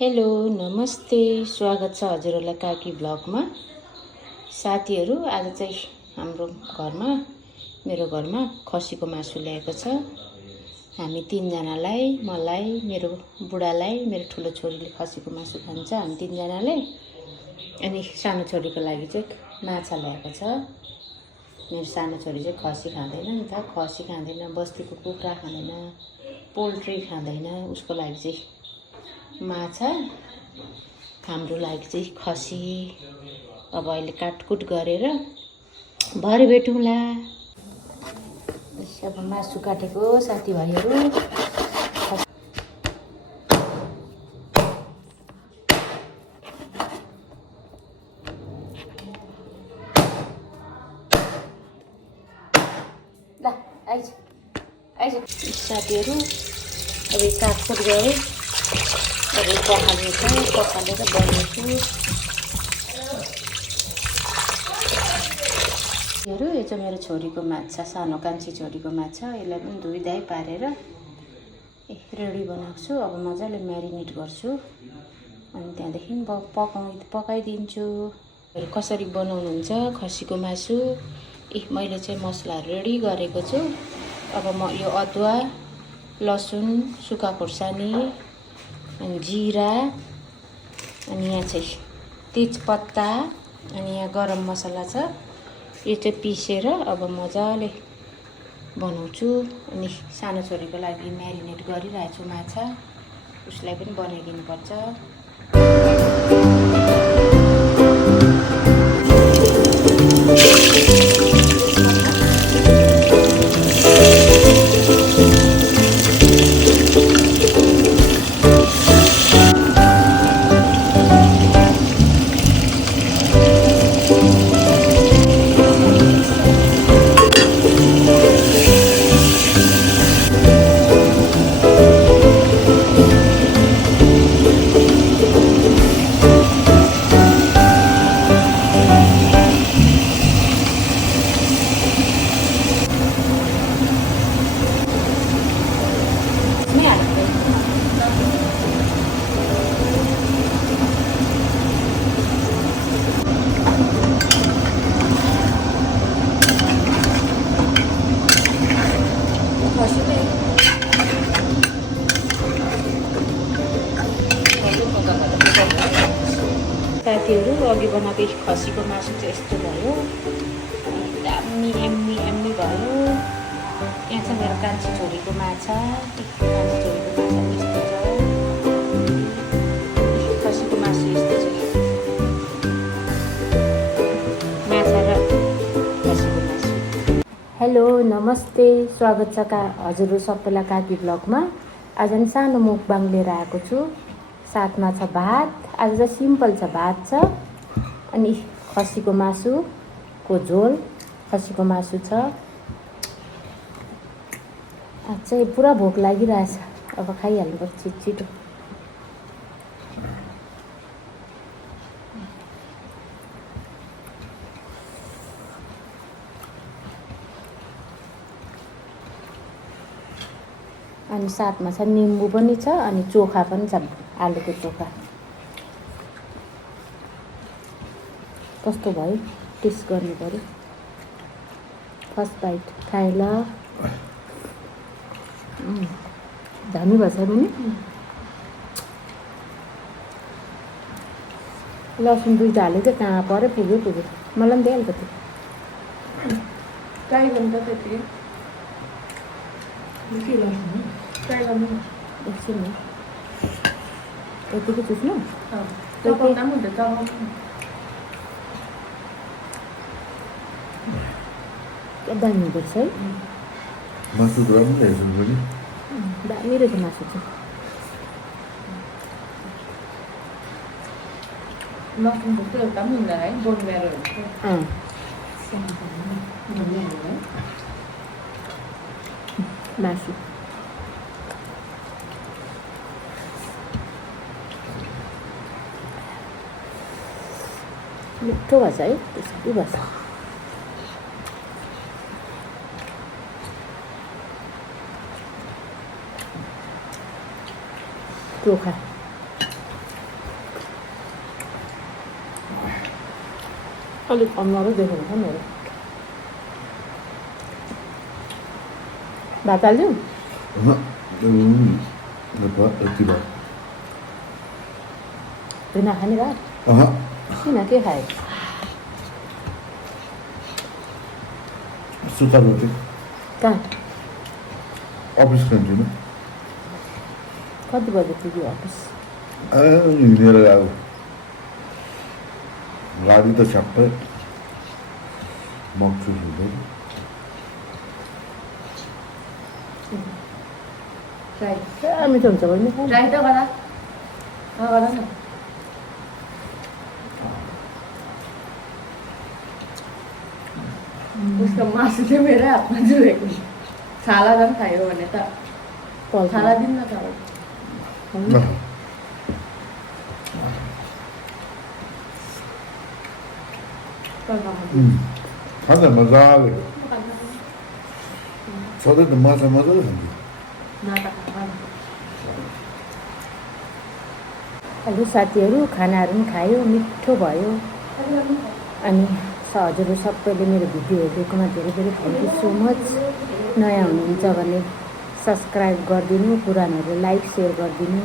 Hello नमस्ते, स्वागत छ हजुरहरूलाई काकी ब्लगमा। साथीहरू, आज चाहिँ हाम्रो घरमा मेरो घरमा खसीको मासु ल्याएको छ। हामी तीनजनालाई, मलाई, मेरो बुढालाई, मेरो ठुलो छोरीले खसीको मासु खान्छ, हामी तीनजनाले। अनि सानो छोरीको लागि चाहिँ माछा ल्याएको छ। मेरो सानो छोरी चाहिँ खसी खाँदैन नि त, खसी खाँदैन, बस्तीको कुखुरा खाँदैन, पोल्ट्री खाँदैन। उसको लागि चाहिँ माछा, हाम्रो लागि चाहिँ खसी। अब अहिले काटकुट गरेर भरे भेटौँला। अब मासु काटेको साथीभाइहरू। ल आइज आइज साथीहरू, अब काटकुट गरेँ। अब पखालेर बनाउँछु। यो चाहिँ मेरो छोरीको माछा, सानो कान्छी छोरीको माछा। यसलाई पनि धुइधाइ पारेर रेडी बनाएको छु। अब मजाले म्यारिनेट गर्छु अनि त्यहाँदेखि पकाइदिन्छु। कसरी बनाउनुहुन्छ खसीको मासु? मैले चाहिँ मसलाहरू रेडी गरेको छु। अब म यो अदुवा, लसुन, सुक्खा खुर्सानी, अनि जिरा, अनि यहाँ चाहिँ तेजपत्ता, अनि यहाँ गरम मसला छ। यो चाहिँ पिसेर अब मजाले बनाउँछु। अनि सानो छोरीको लागि म्यारिनेट गरिरहेको छु माछा, उसलाई पनि बनाइदिनु पर्छ। साथीहरू, अघि बनाएको खसीको मासु चाहिँ यस्तो भयो, दामी एम्मी भयो। यहाँ चाहिँ मेरो कान्छी छोरीको माछा, यस्तो छ। खसीको मासु यस्तो छ, माछा र खसीको मासु। हेलो नमस्ते, स्वागत छ हजुर सबैलाई काकी ब्लगमा। आज नि सानो मुखबाङ लिएर आएको छु। साथमा छ भात, आज चाहिँ सिम्पल छ, भात छ अनि खसीको मासुको झोल, खसीको मासु छ। आज चाहिँ पुरा भोक लागिरहेछ, अब खाइहाल्नुपर्छ छिटो। अनि साथमा छ निम्बु पनि छ, अनि चोखा पनि छ, आलुको चोखा। कस्तो भयो टेस्ट गर्नु पऱ्यो। फर्स्ट बाइट खाएँ ल। धामी भएछ पनि लसुन दुईवटा हालेको थियो, कहाँ पऱ्यो, पुग्यो। मलाई पनि दिइहाल्छ त्यो। ट्राई गर्नु त त्यति ट्राई गर्नु एकछिन हो, यतिकै चुस्नु। चपाउँदा पनि हुन्छ, चपाउनु दामी हुँदोरहेछ है मासु राम्रो हेर्छु पनि दामी रहेछ मासु चाहिँ। लसुन जस्तो एउटा पनि हुँदैन है, बोनमेरो हुन्छ। मासु मिठो भएछ है, टेस्टी भएछ। चोखा अलिक अनुहारै देखेको छ मेरो भात हाल्यो यति भयो बिना खाने भात किन के खायो सुक्खा रोटी कहाँ अफिस क्यान्टिनमा कति बजी पुग्यो अफिस हिँडेर गएको गाडी त छ्याप्पै मक्छु हुँदैन ट्राई मिठो हुन्छ बहिनी ट्राई त गर गर न उसको मासु चाहिँ मेरो हातमा जुरेको छाला झन् खायो भने त छाला दिन्न खायो खान्छ मजाले सधैँ त माछा मजाले खान्छ हेलो साथीहरू खानाहरू पनि खायो मिठो भयो अनि हजुरहरू सबैले मेरो भिडियो हेरेकोमा धेरै धेरै थ्याङ्क यू सो मच नयाँ हुनुहुन्छ भने सब्सक्राइब गरिदिनु पुरानहरूले लाइक सेयर गरिदिनु